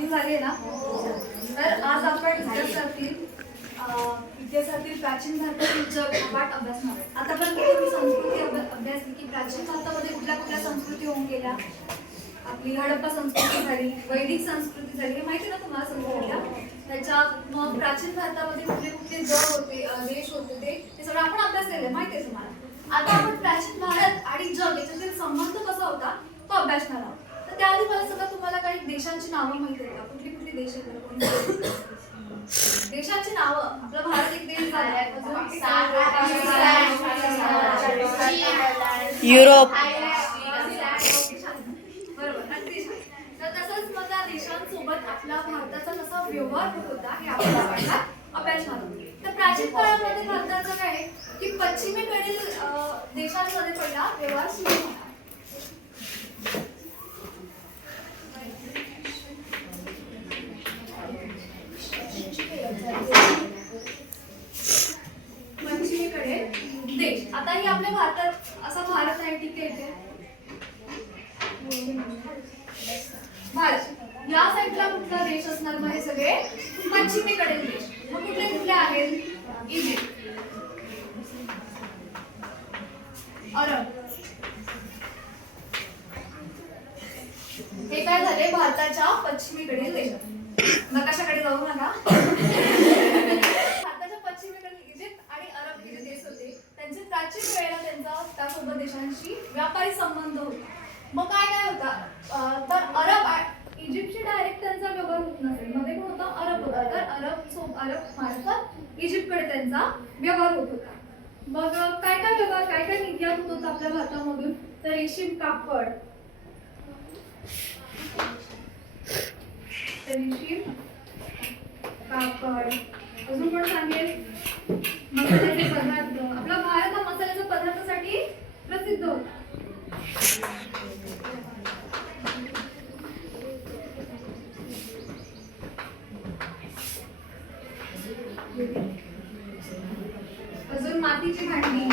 Morning झाली आहे ना? तर आज आपण इतिहासातील प्राचीन भारतातील जग पाठ अभ्यासणार आहे. आतापर्यंत तुम्ही संस्कृती अभ्यासली की प्राचीन भारतामध्ये कुठल्या कुठल्या संस्कृती होऊन गेल्या. आपली हडप्पा संस्कृती झाली, वैदिक संस्कृती झाली, हे माहिती ना तुम्हाला संस्कृतीला. त्याच्यात मग प्राचीन भारतामध्ये कुठले कुठले जग होते, देश होते, ते सगळं आपण अभ्यास केलं, माहिती आहे तुम्हाला. आता आपण प्राचीन भारत आणि जग याच्यातील संबंध कसा होता तो अभ्यासणार आहोत. तर त्याआधी मला सगळं तुम्हाला काही देशांची नावं माहिती आहे का? कुठली कुठली देश आहेत? देशांची नावं. आपला भारत एक देश आहे, युरोप, बरोबर. तर तसंच मग त्या देशांसोबत आपला भारताचा कसा व्यवहार होत होता हे आपल्याला अभ्यास मानतो. तर प्राचीन काळामध्ये भारताचं काय आहे की पश्चिमेकडील देशांमध्ये पहिला व्यवहार सुरू होता. पश्चिमेकडे देश. आता ही आपल्या भारतात असा भारत आहे, ठीक आहे. भारत या साईडला कुठला देश असणार? मग हे सगळे पश्चिमेकडील देश. मग कुठले कुठले आहेत? इजिप्त, अरब, हे काय झाले भारताच्या पश्चिमेकडील देश. नकाशाकडे जाऊ नका. भारताच्या पश्चिमेकडील इजिप्त आणि अरब हे जे देश होते त्यांचे प्राचीन वेळेला त्यांचा त्यासोबत देशांशी व्यापारी संबंध होता. मग काय काय होता तर अरब इजिप्तशी डायरेक्ट त्यांचा व्यवहार होत नसेल, मध्ये कोण होता? अरब होता. तर अरब मार्फत इजिप्तकडे त्यांचा व्यवहार होत होता. मग काय काय व्यवहार, काय काय निर्यात होत होता आपल्या भारतामधून? तर रेशीम, कापड, अजून पण सांगेल मसाल्याचे पदार्थ. आपला भारत हा मसाल्याच्या पदार्थासाठी प्रसिद्ध होता. अजून मातीची भांडी,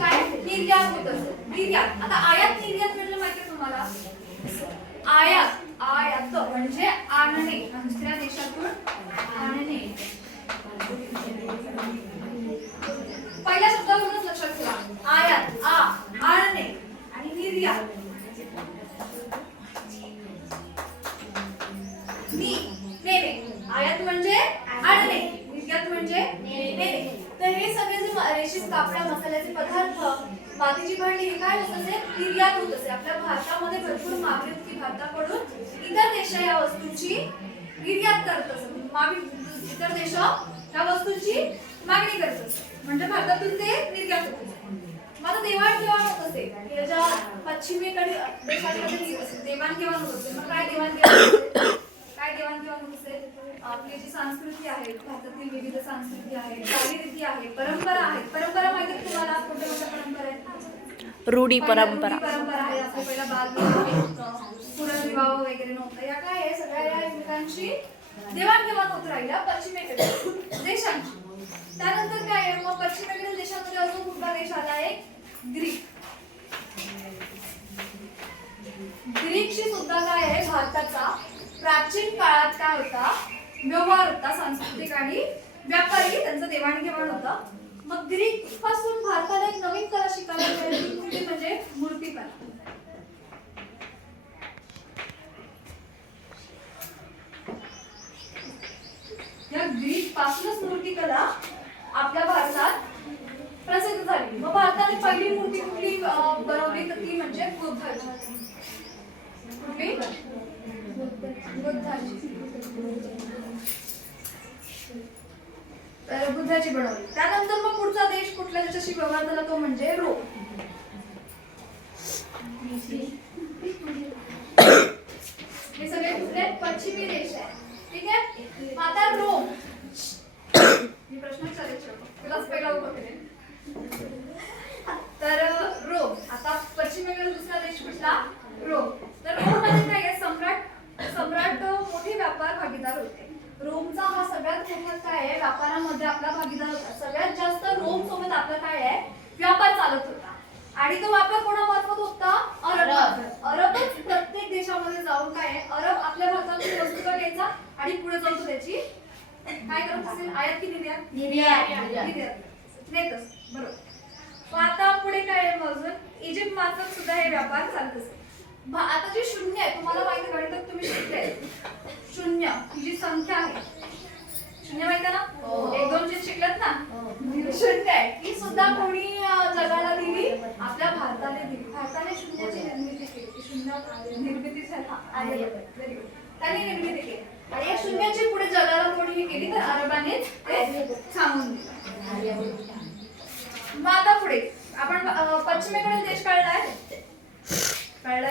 काय निर्यात होत असत. निर्यात. आता आयात निर्यात म्हणजे माहिती आहे तुम्हाला? आयात म्हणजे आणणे, दुसऱ्या देशातून आणणे. पहिल्या शब्दावरूनच लक्षात ठेवा. आयात आणणे आणि निर्यात नेणे. आयात म्हणजे आणणे, निर्यात म्हणजे नेणे. तर हे सगळे जे रेशीम, कापड, मसाल्याचे पदार्थ, मातीची भांडी हे काय होत असे? निर्यात होत असे. आपल्या भारतामध्ये भरपूर मागणी होती भारताकडून. इतर देश या वस्तूंची निर्यात करत असत. इतर देश त्या वस्तूंची मागणी करत असत, म्हणजे भारतातून ते निर्यात होत असे. मग देवाणघेवाण होत असे. ज्या पश्चिमेकडे देशांमध्ये देवाणघेवाण होत असे. मग काय देवाणघेवाण होत असे? आपली जी संस्कृती आहे, भारतातील विविध संस्कृती आहेत, चालीरीती आहेत, परंपरा आहेत. परंपरा माहिती आहे तुम्हाला? कोणत्या कोणत्या परंपरा आहेत? रूढी परंपरा आहे. आपल्या पहिला बालविवाह, पुनर्विवाह वगैरे नव्हतं. या काय आहे? सगळ्या या एकमेकांशी देवाणघेवाण होत राहिल्या पश्चिमेकडील देशांची. त्यानंतर काय आहे? मग पश्चिमेकडील देशांमध्ये अजून कुठला देश आला आहे? ग्रीक. ग्रीकशी सुद्धा काय आहे? भारताचा प्राचीन काळात काय होता? व्यवहार होता, सांस्कृतिक आणि व्यापारी त्यांचं देवाणघेवाण होतं. मग ग्रीक पासून भारताला एक नवीन कला शिकायला मिळाली, म्हणजे मूर्तिकला. या ग्रीक पासूनच मूर्तिकला आपल्या भारतात प्रसिद्ध झाली. मग भारताने पहिली मूर्ती कुठली बनवली? तर ती म्हणजे बुद्धाची. कुठली? तर बुद्धाची बनवली. त्यानंतर मग पुढचा देश कुठल्या देशाशी व्यवहार झाला तो म्हणजे रोम. हे सगळे कुठले? पश्चिमी देश आहे, ठीक आहे. आता रोम, मी प्रश्न विचारायचे तुलाच पहिला उभं केले. तर रोम, आता पश्चिमेकडील दुसरा देश कुठला? रोम. तर रोम मध्ये काय आहे? सम्राट मोठे व्यापार भागीदार होते. रोमचा हा सगळ्यात मोठा काय आहे? व्यापारामध्ये आपला भागीदार होता. सगळ्यात जास्त रोम सोबत आपलं काय आहे? व्यापार चालत होता आणि तो व्यापार कोणामार्फत होता? अरब. अरबच प्रत्येक देशामध्ये जाऊन काय आहे, अरब आपल्या भारताची वस्तू घ्यायचा आणि पुढे जाऊन तो त्याची काय करत असेल, आयात की निर्यात? निर्यात नेतच. बरोबर. मग आता पुढे काय आहे, मग इजिप्त मार्फत सुद्धा हे व्यापार चालत असेल. आता जे शून्य आहे, तुम्हाला माहिती आहे गणितात तुम्ही शिकले, शून्य ही जी संख्या आहे, शून्य माहिती आहे ना? 1 2 3 शिकलात ना? शून्य आहे ही सुद्धा कोणी जगाला दिली? आपल्या भारताने दिली. भारताने शून्याची निर्मिती केली. शून्य निर्मिती व्हेरी गुड. त्याने निर्मिती केली आणि या शून्याची पुढे जगाला कोणी केली? तर अरबानेच ते सांगून दिलं. मग आता पुढे आपण पश्चिमेकडील देश कळलाय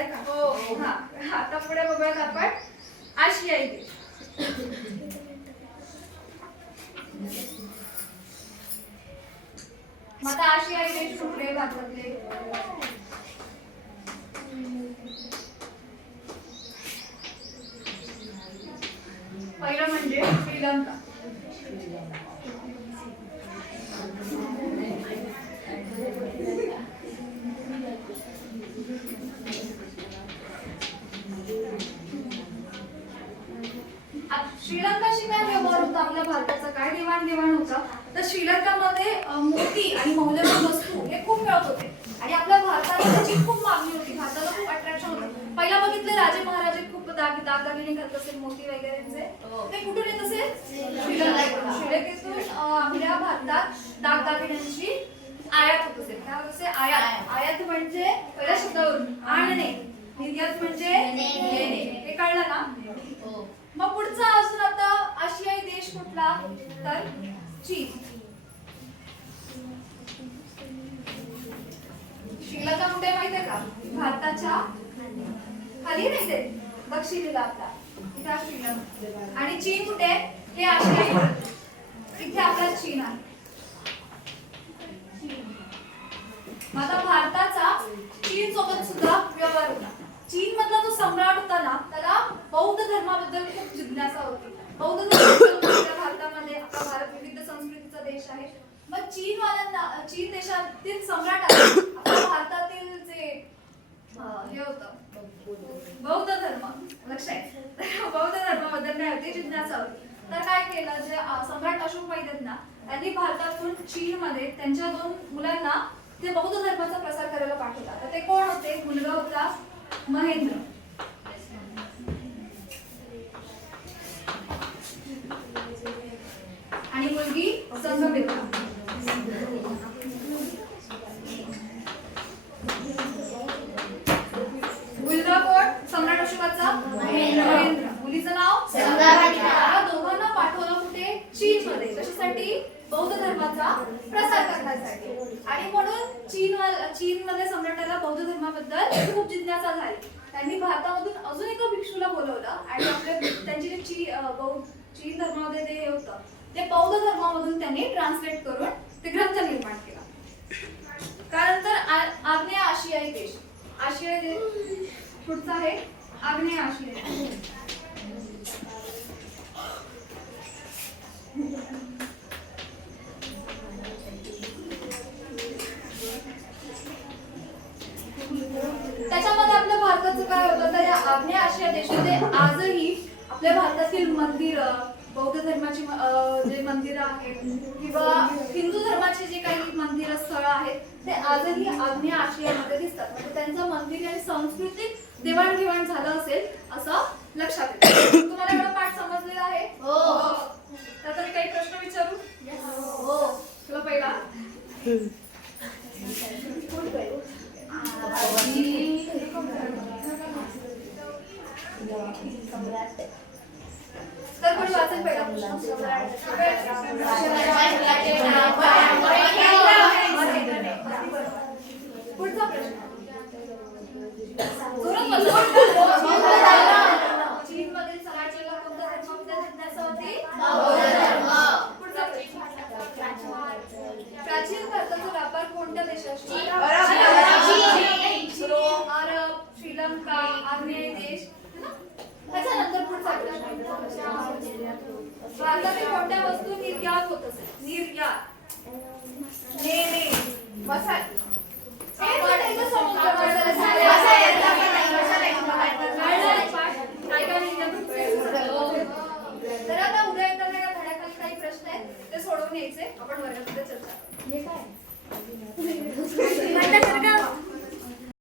का? हो. हा, आता पुढे बघूयात आपण आशियाई देश. मग आता आशियाई देश कुठले भारतातले? पहिलं म्हणजे श्रीलंका. श्रीलंकाशी काय व्यवहार होता आपल्या भारताचा, काय देवाणघेवाण होता? तर श्रीलंकामध्ये मोती आणि मौल्यवान वस्तू हे खूप मिळत होते आणि आपल्या भारताला त्याची खूप मागणी होती. भारताला खूप अट्रॅक्शन होतं. पहिला बघितले राजे महाराजे खूप दागदागिने घालत असेल, मोती वगैरेचे. ते कुठून येत असेल? श्रीलंकेतून. श्रीलंकेतून आपल्या भारतात दागदागिन्यांची आयात होत असेल. काय होत असेल? आयात. आयात म्हणजे पहिल्या शब्दावरून आणणे, निर्यात म्हणजे नेणे. हे कळलं ना? मग पुढचा अजून आता आशियाई देश कुठला? तर चीन. श्रीलंका कुठे माहितीये का? भारताच्या खाली नाही ते, दक्षिणेला आपला इथे श्रीलंका. आणि चीन कुठे? हे आशियाई, इथे आपला चीन आहे. आता भारताचा चीन सोबत सुद्धा व्यवहार होता. चीन मधला जो सम्राट होता ना, त्याला बौद्ध धर्माबद्दल खूप जिज्ञासा होती. बौद्ध धर्म भारतामध्ये, आपला भारत विविध संस्कृतीचा देश आहे. मग चीन देशातील सम्राट आपल्या भारतातील जे हे होतं बौद्ध धर्म, लक्ष आहे, बौद्ध धर्माबद्दल काय होती? जिज्ञासा होती. तर काय केलं, जे सम्राट अशोक वैद्य ना, त्यांनी भारतातून चीन मध्ये त्यांच्या 2 मुलांना ते बौद्ध धर्माचा प्रसार करायला पाठवला. तर ते कोण होते? मुलगा होता महेंद्र आणि मुलगी संघमित्रा. मुलगा कोण? सम्राट अशोकाचा महेंद्र. मुलीचं नाव संघमित्रा. दोघांना पाठवलं कुठे? चीन मध्ये. कशासाठी? बौद्ध धर्माचा प्रसार करण्यासाठी. आणि म्हणून चीन मध्ये सम्राटाला बौद्ध धर्माबद्दल खूप जिज्ञासा झाली. त्यांनी भारतामधून अजून एका भिक्षूला बोलवलं आणि आपल्या त्यांची जे चीन धर्मामध्ये ते होतं ते बौद्ध धर्मामधून त्यांनी ट्रान्सलेट करून ते ग्रंथ निर्माण केला. त्यानंतर आग्नेय आशियाई देश. आशियाई देश पुढचा आहे आग्नेय आशियाई. त्याच्यामध्ये आपल्या भारताचं काय होतं? तर या आग्नेय आशिया देशामध्ये आजही आपल्या भारतातील मंदिर, बौद्ध धर्माची जे मंदिरं आहेत किंवा हिंदू धर्माचे जे काही मंदिर स्थळं आहेत ते आजही आग्नेय आशियामध्ये दिसतात. म्हणजे त्यांचं मंदिर आणि सांस्कृतिक देवाणघेवाण झालं असेल असं लक्षात येतं. तुम्हाला एवढा पाठ समजलेला आहे? हो. तर मी काही प्रश्न विचारू? हो. तुला पहिला तर कोणी वाचन पहिला पुढचा प्रश्न. चीन मधील समाजाला कोणता धर्माबद्दल जिज्ञासा होती? पुढचा प्रश्न. प्राचीन भारताचा व्यापार कोणत्या देशाशी? अरब, श्रीलंका, आग्नेय देश. त्याच्यानंतर पुढचा भारतातील कोणत्या वस्तू निर्यात होत असेल? निर्यात, नेणे, मसाला